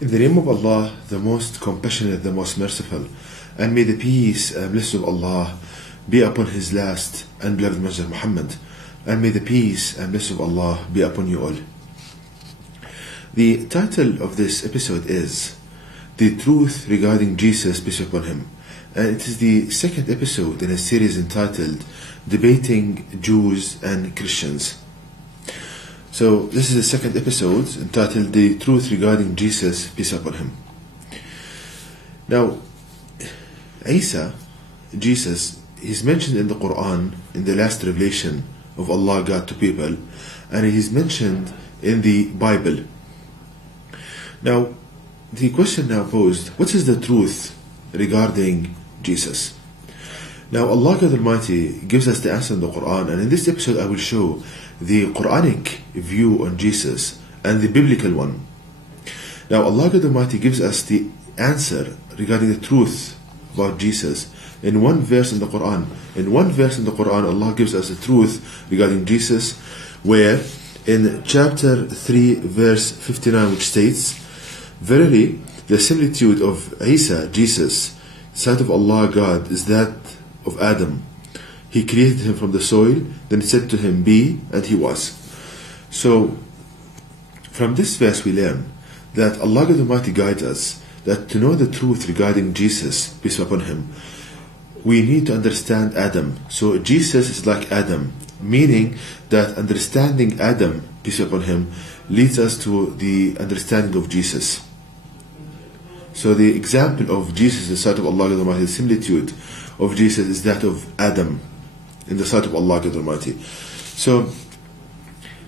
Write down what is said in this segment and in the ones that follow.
In the name of Allah, the most compassionate, the most merciful, and may the peace and blessings of Allah be upon His last and beloved Messenger Muhammad, and may the peace and blessings of Allah be upon you all. The title of this episode is The Truth Regarding Jesus, peace be upon Him, and it is the second episode in a series entitled Debating Jews and Christians. So this is the second episode entitled The Truth Regarding Jesus, peace upon Him. Now, Isa, Jesus, he's mentioned in the Quran in the last revelation of Allah God to people, and he's mentioned in the Bible. Now, the question now posed, what is the truth regarding Jesus? Now, Allah God Almighty gives us the answer in the Quran, and in this episode I will show the Quranic view on Jesus and the biblical one. Now, Allah God Almighty gives us the answer regarding the truth about Jesus in one verse in the Quran. In one verse in the Quran, Allah gives us the truth regarding Jesus, where in chapter 3, verse 59, which states, "Verily, the similitude of Isa, Jesus, sight of Allah God, is that of Adam. He created him from the soil, then said to him, be, and he was." So, from this verse we learn that Allah God Almighty guides us that to know the truth regarding Jesus, peace be upon Him, we need to understand Adam. So Jesus is like Adam, meaning that understanding Adam, peace be upon Him, leads us to the understanding of Jesus. So the example of Jesus in the sight of Allah God Almighty, the similitude of Jesus is that of Adam in the sight of Allah God Almighty. So,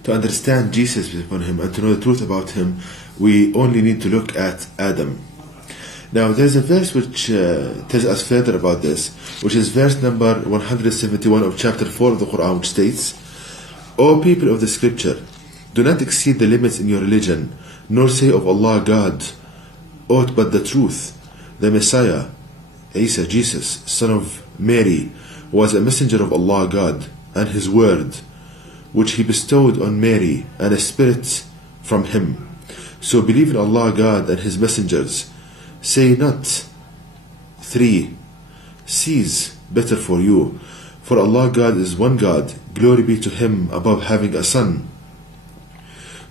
to understand Jesus peace upon Him and to know the truth about Him, we only need to look at Adam. Now, there's a verse which tells us further about this, which is verse number 171 of chapter 4 of the Quran, which states, "O people of the scripture, do not exceed the limits in your religion, nor say of Allah God aught but the truth. The Messiah, Isa, Jesus, son of Mary, was a messenger of Allah God and His word, which He bestowed on Mary, and a spirit from Him. So believe in Allah God and His messengers. Say not 3, cease, better for you. For Allah God is one God, glory be to Him above having a son.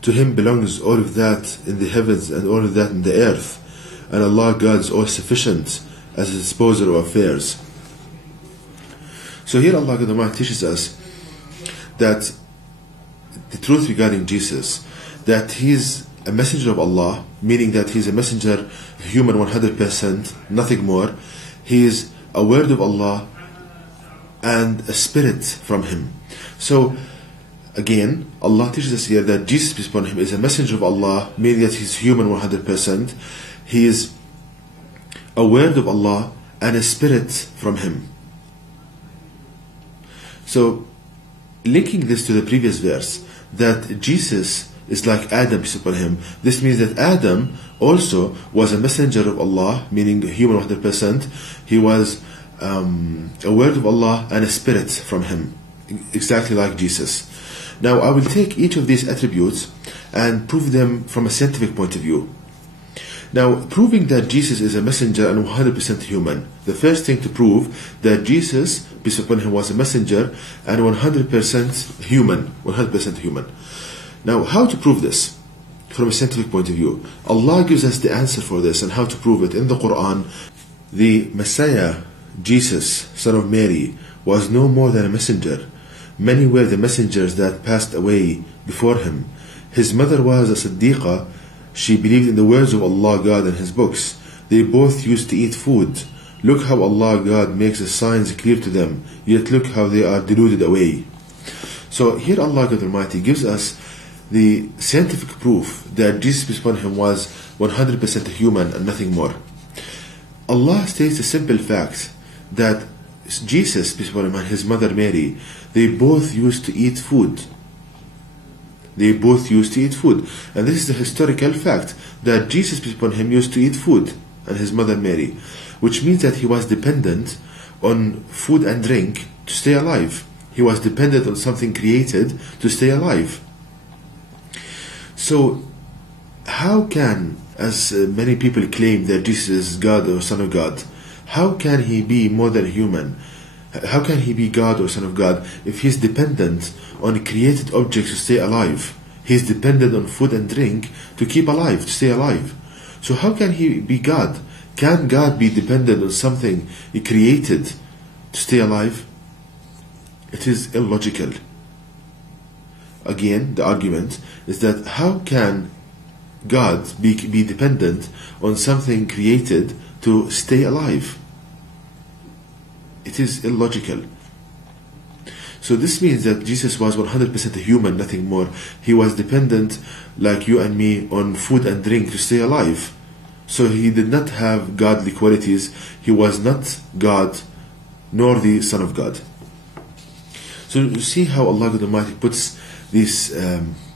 To Him belongs all of that in the heavens and all of that in the earth, and Allah God is all sufficient as a disposer of affairs." So here Allah God Almighty teaches us that the truth regarding Jesus, that He is a messenger of Allah, meaning that He is a messenger, human 100%, nothing more. He is a word of Allah and a spirit from Him. So again, Allah teaches us here that Jesus, peace upon Him, is a messenger of Allah, meaning that He is human 100%. He is a word of Allah and a spirit from Him. So, linking this to the previous verse, that Jesus is like Adam, peace upon Him, this means that Adam also was a messenger of Allah, meaning human 100%. He was a word of Allah and a spirit from Him, exactly like Jesus. Now, I will take each of these attributes and prove them from a scientific point of view. Now, proving that Jesus is a messenger and 100% human, the first thing to prove that Jesus, peace upon Him, was a messenger and 100% human, 100% human. Now, how to prove this from a scientific point of view? Allah gives us the answer for this and how to prove it in the Quran. The Messiah, Jesus, son of Mary, was no more than a messenger. Many were the messengers that passed away before him. His mother was a Siddiqah. She believed in the words of Allah God and His books. They both used to eat food. Look how Allah God makes the signs clear to them, yet look how they are deluded away. So here Allah God Almighty gives us the scientific proof that Jesus, peace upon Him, was 100% human and nothing more. Allah states a simple fact that Jesus, peace upon Him, and His mother Mary, they both used to eat food. They both used to eat food. And this is a historical fact that Jesus, peace upon Him, used to eat food, and His mother Mary, which means that He was dependent on food and drink to stay alive. He was dependent on something created to stay alive. So how can as many people claim that Jesus is God or Son of God, how can he be more than human? How can he be God or Son of God if he's dependent on created objects to stay alive? He's dependent on food and drink to keep alive, to stay alive. So how can he be God? Can God be dependent on something he created to stay alive? It is illogical. Again, the argument is that how can God be dependent on something created to stay alive? It is illogical. So this means that Jesus was 100% a human, nothing more. He was dependent, like you and me, on food and drink to stay alive. So he did not have godly qualities. He was not God, nor the Son of God. So you see how Allah God Almighty puts these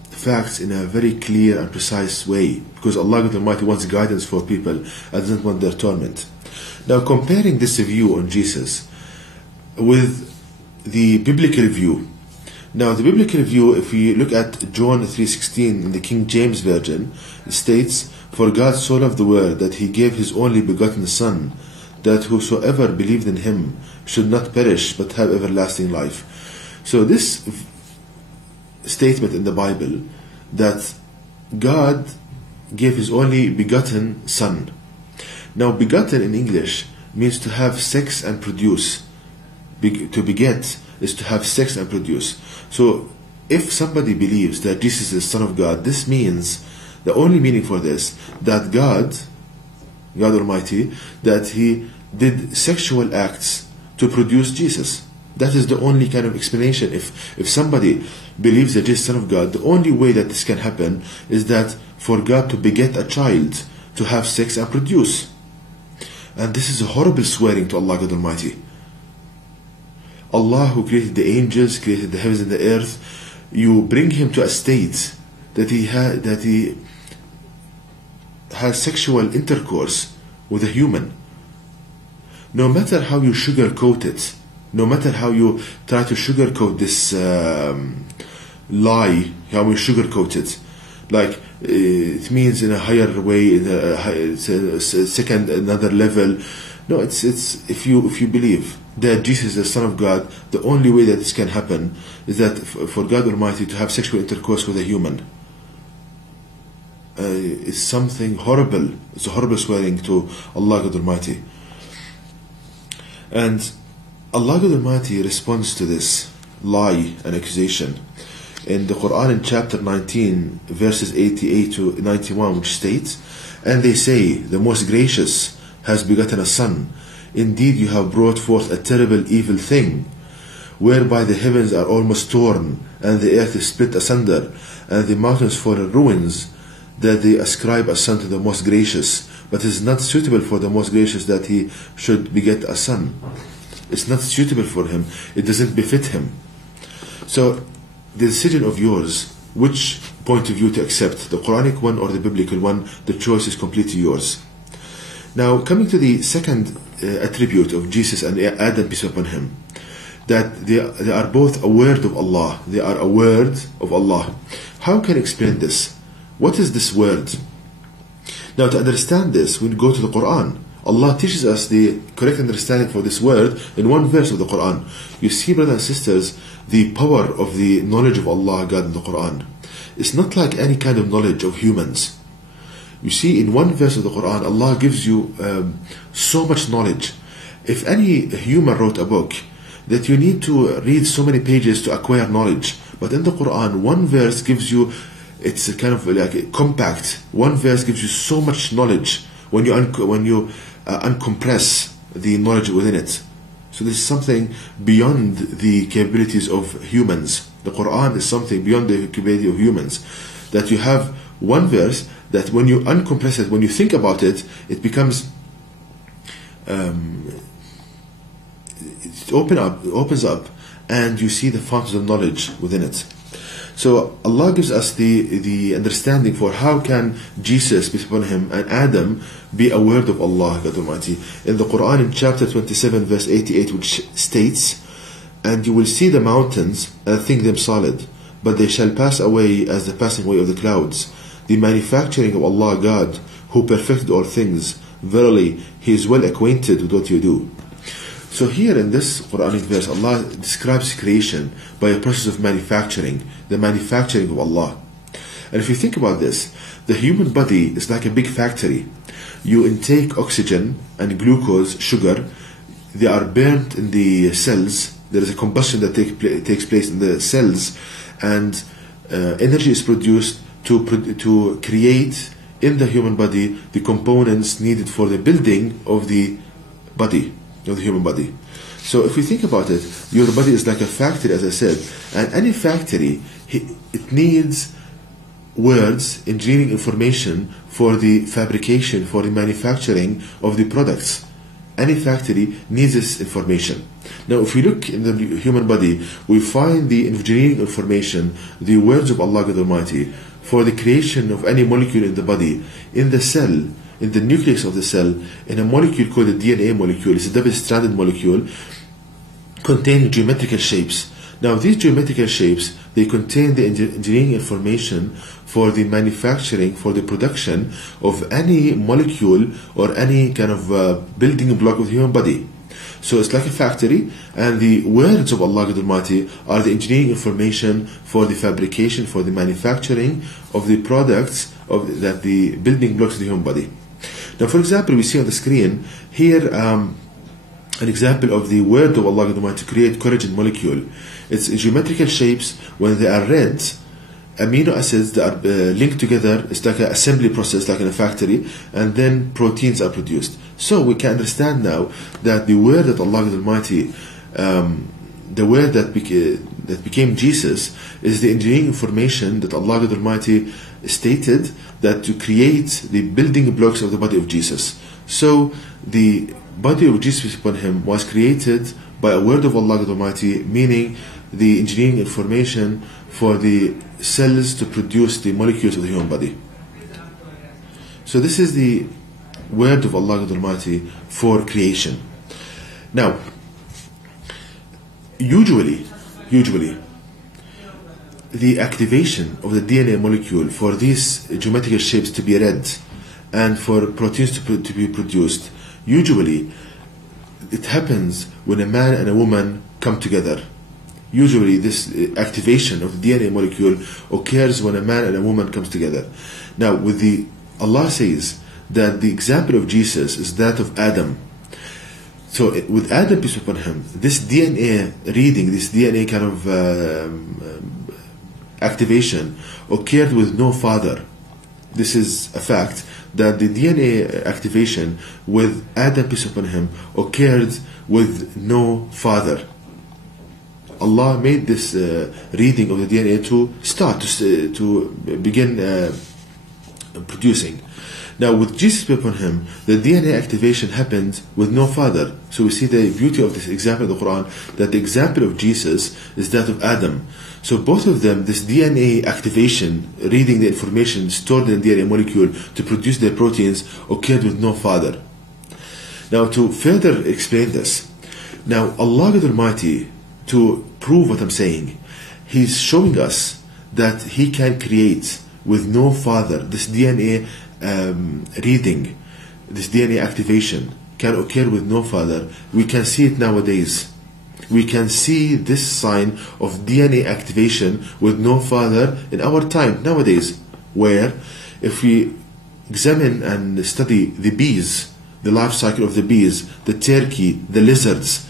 facts in a very clear and precise way, because Allah God Almighty wants guidance for people and doesn't want their torment. Now, comparing this view on Jesus with the biblical view. Now, the biblical view, if we look at John 3:16 in the King James Version, it states, "For God so loved the world that he gave his only begotten Son, that whosoever believed in him should not perish but have everlasting life." So this statement in the Bible, that God gave his only begotten Son. Now, begotten in English means to have sex and produce. To beget is to have sex and produce. So if somebody believes that Jesus is the Son of God, this means, the only meaning for this, that God Almighty, that he did sexual acts to produce Jesus. That is the only kind of explanation. If somebody believes that Jesus is the Son of God, the only way that this can happen is that for God to beget a child, to have sex and produce. And this is a horrible swearing to Allah God Almighty. Allah, who created the angels, created the heavens and the earth, you bring him to a state that he has sexual intercourse with a human. No matter how you sugarcoat it, no matter how you try to sugarcoat this lie, how you sugarcoat it, like it means in a higher way, it's a second, another level. No, it's if you believe that Jesus is the Son of God, the only way that this can happen is that for God Almighty to have sexual intercourse with a human. It's something horrible. It's a horrible swearing to Allah God Almighty. And Allah God Almighty responds to this lie and accusation in the Quran in chapter 19 verses 88 to 91, which states, "And they say, the most gracious has begotten a son. Indeed, you have brought forth a terrible evil thing, whereby the heavens are almost torn, and the earth is split asunder, and the mountains fall in ruins, that they ascribe a son to the most gracious. But it is not suitable for the most gracious that he should beget a son." It's not suitable for him. It doesn't befit him. So, the decision of yours, which point of view to accept, the Quranic one or the biblical one, the choice is completely yours. Now, coming to the second attribute of Jesus and Adam, peace upon him, that they are both a word of Allah. They are a word of Allah. How can I explain this? What is this word? Now, to understand this, we go to the Quran. Allah teaches us the correct understanding for this word in one verse of the Quran. You see, brothers and sisters, the power of the knowledge of Allah, God, in the Quran. It's not like any kind of knowledge of humans. You see, in one verse of the Quran, Allah gives you so much knowledge. If any human wrote a book, that you need to read so many pages to acquire knowledge. But in the Quran, one verse gives you, it's a kind of like a compact. One verse gives you so much knowledge when you uncompress the knowledge within it. So this is something beyond the capabilities of humans. The Quran is something beyond the capability of humans. That you have one verse that when you uncompress it, when you think about it, it becomes it opens up, and you see the fountains of knowledge within it. So Allah gives us the understanding for how can Jesus, peace upon him, and Adam be a word of Allah, God Almighty. In the Quran in chapter 27 verse 88, which states, "And you will see the mountains and think them solid, but they shall pass away as the passing away of the clouds. The manufacturing of Allah God, who perfected all things. Verily, He is well acquainted with what you do. So here in this Quranic verse, Allah describes creation by a process of manufacturing, the manufacturing of Allah. And if you think about this, the human body is like a big factory. You intake oxygen and glucose, sugar, they are burnt in the cells. There is a combustion that takes place in the cells, and energy is produced to create in the human body the components needed for the building of the body, of the human body. So if we think about it, your body is like a factory, as I said, and any factory, it needs words, engineering information for the fabrication, for the manufacturing of the products. Any factory needs this information. Now, if we look in the human body, we find the engineering information, the words of Allah God Almighty, for the creation of any molecule in the body, in the cell, in the nucleus of the cell, in a molecule called the DNA molecule. It's a double-stranded molecule containing geometrical shapes. Now, these geometrical shapes, they contain the engineering information for the manufacturing, for the production of any molecule or any kind of building block of the human body. So it's like a factory, and the words of Allah God Almighty are the engineering information for the fabrication, for the manufacturing of the products of that the building blocks of the human body. Now, for example, we see on the screen here an example of the word of Allah God Almighty to create collagen molecule. It's geometrical shapes. When they are read, amino acids that are linked together, it's like an assembly process, like in a factory, and then proteins are produced. So we can understand now that the word that Allah Almighty, the word that became Jesus, is the engineering information that Allah Almighty stated that to create the building blocks of the body of Jesus. So the body of Jesus upon Him was created by a word of Allah Almighty, meaning the engineering information for the cells to produce the molecules of the human body. So this is the word of Allah Almighty for creation. Now, usually, the activation of the DNA molecule for these geometrical shapes to be read and for proteins to be produced, usually it happens when a man and a woman come together. Usually this activation of the DNA molecule occurs when a man and a woman comes together. Now, Allah says that the example of Jesus is that of Adam. So with Adam, peace upon him, this DNA reading, this DNA kind of activation occurred with no father. This is a fact, that the DNA activation with Adam, peace upon him, occurred with no father. Allah made this reading of the DNA to start, to begin producing. Now, with Jesus upon him, the DNA activation happened with no father. So we see the beauty of this example of the Quran, that the example of Jesus is that of Adam. So both of them, this DNA activation, reading the information stored in the DNA molecule to produce their proteins, occurred with no father. Now, to further explain this, now Allah Almighty, to prove what I'm saying, He's showing us that He can create with no father. This DNA reading, this DNA activation can occur with no father. We can see it nowadays. We can see this sign of DNA activation with no father in our time nowadays, where if we examine and study the bees, the life cycle of the bees, the turkey, the lizards,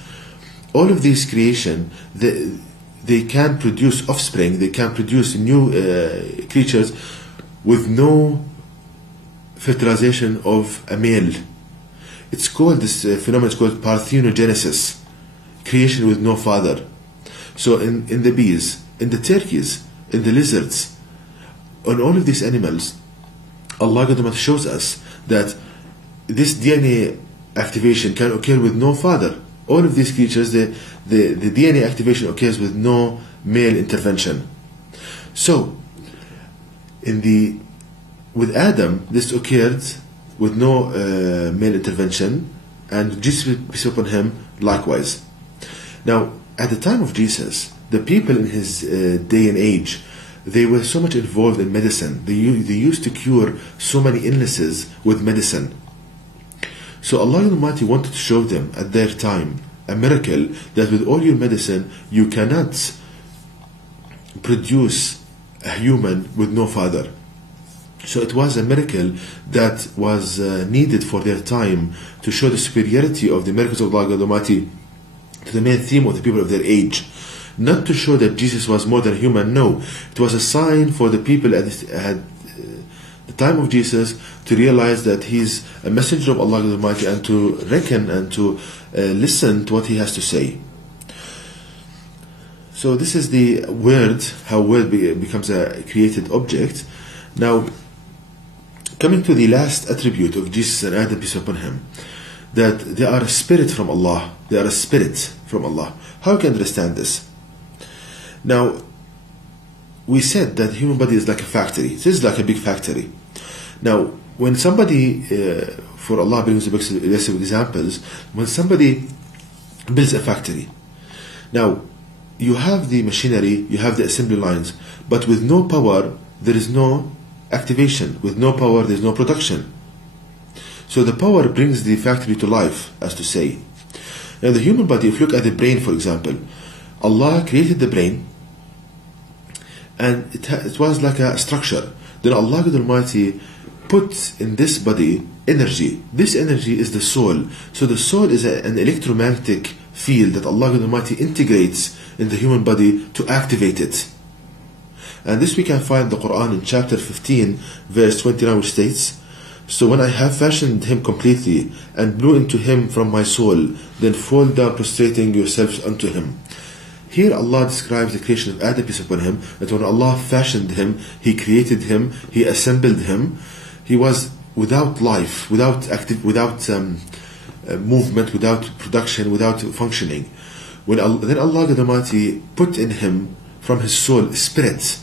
all of these creation, they can produce offspring, they can produce new creatures with no fertilization of a male. It's called, this phenomenon is called parthenogenesis, creation with no father. So in the bees, in the turkeys, in the lizards, on all of these animals, Allah shows us that this DNA activation can occur with no father. All of these creatures, the DNA activation occurs with no male intervention. So, with Adam, this occurred with no male intervention, and Jesus, peace upon him, likewise. Now, at the time of Jesus, the people in his day and age, they were so much involved in medicine. They used to cure so many illnesses with medicine. So Allah Almighty wanted to show them at their time a miracle that with all your medicine you cannot produce a human with no father. So it was a miracle that was needed for their time to show the superiority of the miracles of Allah Almighty to the main theme of the people of their age. Not to show that Jesus was more than human, no. It was a sign for the people at the time of Jesus to realize that he's a messenger of Allah Almighty, and to reckon and to listen to what he has to say. So this is the word, how word becomes a created object. Now, coming to the last attribute of Jesus and Adam, peace upon him, that they are a spirit from Allah. They are a spirit from Allah. How can you understand this? Now, we said that the human body is like a factory. It is like a big factory. Now, when somebody, for Allah brings a list of examples, when somebody builds a factory, now, you have the machinery, you have the assembly lines, but with no power, there is no activation. With no power, there is no production. So the power brings the factory to life, as to say. Now, the human body, if you look at the brain, for example, Allah created the brain, and it was like a structure. Then Allah Almighty put in this body energy. This energy is the soul. So the soul is an electromagnetic field that Allah Almighty integrates in the human body to activate it. And this we can find in the Quran in chapter 15, verse 29, which states, "So when I have fashioned him completely and blew into him from my soul, then fall down prostrating yourselves unto him." Here Allah describes the creation of Adam, peace upon him, that when Allah fashioned him, He created him, He assembled him. He was without life, without movement, without production, without functioning. Then Allah Almighty put in him from his soul spirit,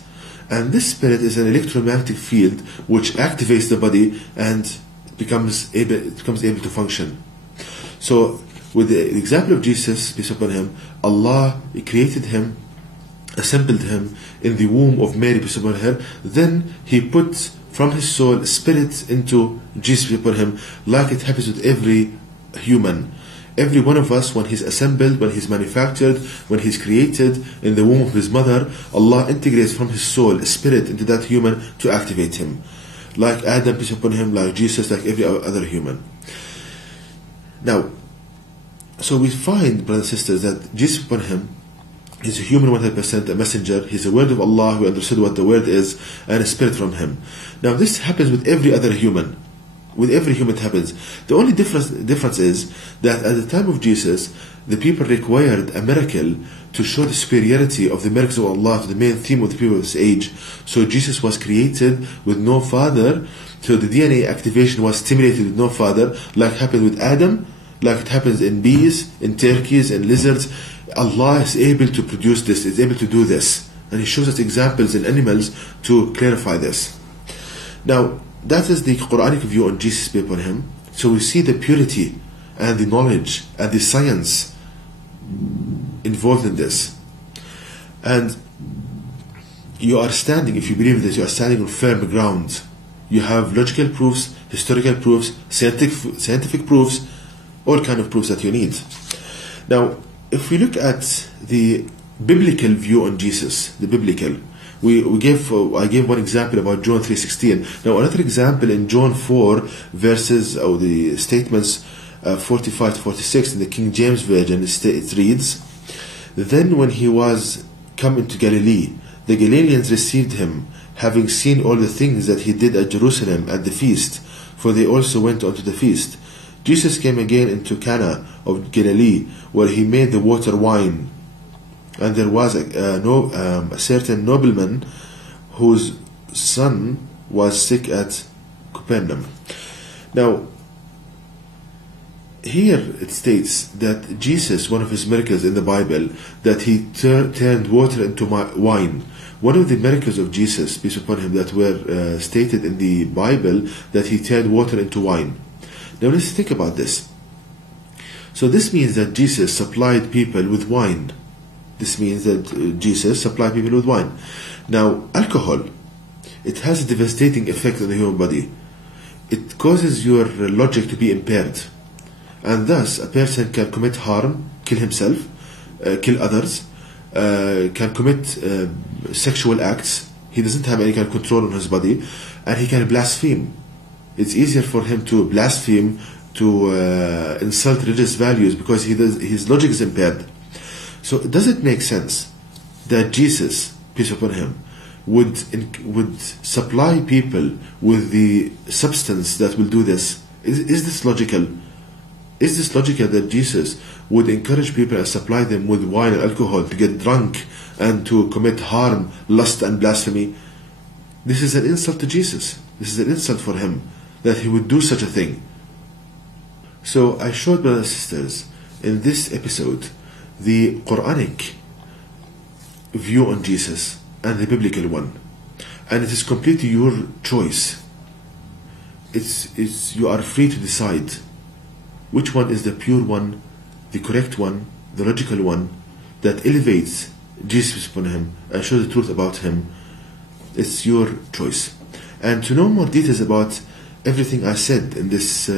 and this spirit is an electromagnetic field which activates the body and becomes able to function. So, with the example of Jesus, peace upon him, Allah created him, assembled him in the womb of Mary, peace upon her. Then He put from His soul spirit into Jesus, peace upon him, like it happens with every human. Every one of us, when he's assembled, when he's manufactured, when he's created in the womb of his mother, Allah integrates from His soul spirit into that human to activate him. Like Adam, peace upon him, like Jesus, like every other human. Now, so we find, brothers and sisters, that Jesus upon him is a human 100%, a messenger. He's a word of Allah who understood what the word is, and a spirit from him. Now this happens with every other human. With every human it happens. The only difference is that at the time of Jesus, the people required a miracle to show the superiority of the miracles of Allah to the main theme of the people of this age. So Jesus was created with no father, so the DNA activation was stimulated with no father, like happened with Adam, like it happens in bees, in turkeys, in lizards. Allah is able to produce this, is able to do this. And He shows us examples in animals to clarify this. Now, that is the Quranic view on Jesus, be upon him. So we see the purity and the knowledge and the science involved in this. And you are standing, if you believe this, you are standing on firm ground. You have logical proofs, historical proofs, scientific proofs, all kind of proofs that you need. Now, if we look at the biblical view on Jesus, the biblical, I gave one example about John 3:16. Now another example in John 4 verses, or the statements 45 to 46 in the King James Version, it reads, "Then when He was come into Galilee, the Galileans received Him, having seen all the things that He did at Jerusalem at the feast, for they also went unto the feast. Jesus came again into Cana of Galilee, where He made the water wine. And there was a certain nobleman whose son was sick at Capernaum." Now, here it states that Jesus, one of His miracles in the Bible, that He turned water into wine. One of the miracles of Jesus, peace upon Him, that were stated in the Bible, that He turned water into wine. Now let's think about this. So this means that Jesus supplied people with wine. This means that Jesus supplied people with wine. Now, alcohol, it has a devastating effect on the human body. It causes your logic to be impaired. And thus, a person can commit harm, kill himself, kill others, can commit sexual acts. He doesn't have any kind of control on his body, and he can blaspheme. It's easier for him to blaspheme, to insult religious values, because his logic is impaired. So does it make sense that Jesus, peace upon him, would supply people with the substance that will do this? Is this logical? Is this logical that Jesus would encourage people and supply them with wine and alcohol to get drunk and to commit harm, lust and blasphemy? This is an insult to Jesus. This is an insult for him, that he would do such a thing. So I showed, brothers and sisters, in this episode, the Quranic view on Jesus and the biblical one. And it is completely your choice. You are free to decide which one is the pure one, the correct one, the logical one, that elevates Jesus upon him and shows the truth about him. It's your choice. And to know more details about everything I said in this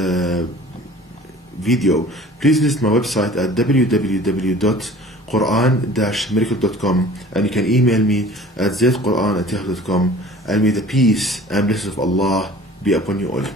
video, please visit my website at www.quran-miracle.com, and you can email me at zaidquran@yahoo.com, and may the peace and blessings of Allah be upon you all.